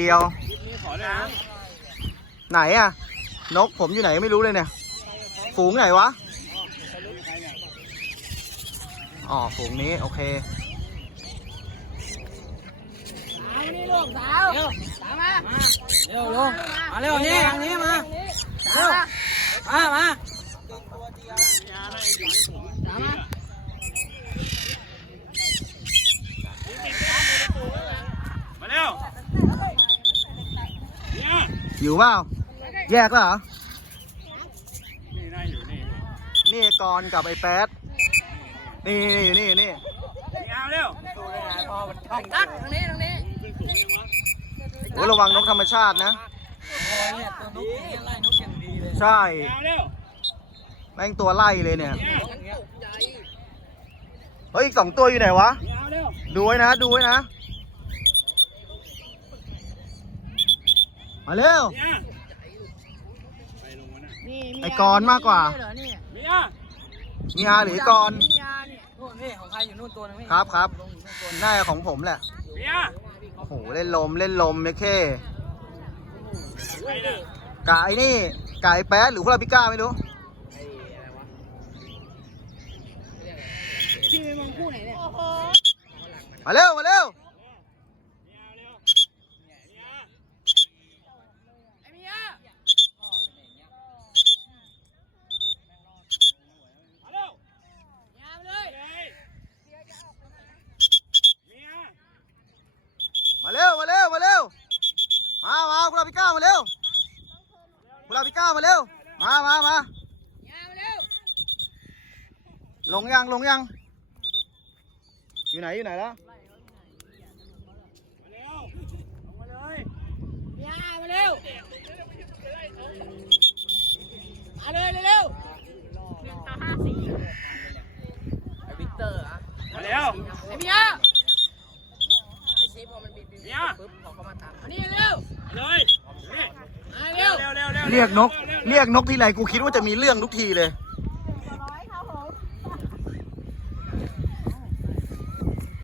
เดียวนี่ขอเลยนะไหนอะนกผมอยู่ไหนไม่รู้เลยเนี่ย ฝูงไหนวะ อ๋อ ฝูงนี้ โอเคเอานี่ลูกสาวเร็วสาวมา เร็วลงมาเร็วนี่ทางนี้มาเร็วมามา สาวมา มาเร็วเนี่ย อยู่เปล่าแยกแล้วเหรอ นี่ได้อยู่นี่นี่ไอ้กรณ์กับไอ้แป๊ดนี่นี่นี่นี่นี่เอาเร็วตักทางนี้ทางนี้โอ้ยระวังนกธรรมชาตินะ ใช่ เอาเร็วแม่งตัวไล่เลยเนี่ยเนี่ย เฮ้ย อีกสองตัวอยู่ไหนวะ เอาเร็วดูไว้นะ ดูไว้นะ มาเร็ว เนี่ยไปลงมาน่ะนี่ไอ้กรณ์มากกว่าเหรอนี่มีอะมีอาหรือกรณ์มียาเนี่ยนู่นนี่ของใครอยู่นู่นตัวนึงนี่ครับครับน่าจะของผมแหละมีอะโอ้โห เล่นลมเล่นลมเนี่ยแค่ใครน่ะกายนี่กายแป๊ดหรือคุราปิก้าไม่รู้ พี่ไปมองคู่ไหนเนี่ย มาเร็ว มาเร็ว เนี่ยเอาเร็วเนี่ย ไอ้มียา เอาเร็ว ยาไปเลย เลยมีอะ มาเร็ว มาเร็ว มาเร็ว มามาคุราปิก้ามาเร็วคุราปิก้ามาเร็ว มามามายาเร็วลงยังลงยัง อยู่ไหนอยู่ไหนแล้วมาเร็วลงมาเลยยาไปเร็วมาเลยเร็วมาเร็วไอ้มียามีอะอันนี้เร็วมาเลยนี่มาเร็วเร็วเร็วเร็วเรียกนกร็วร็วเรียกนกทีไรกูคิดว่าจะมีเรื่องทุกทีเลยเ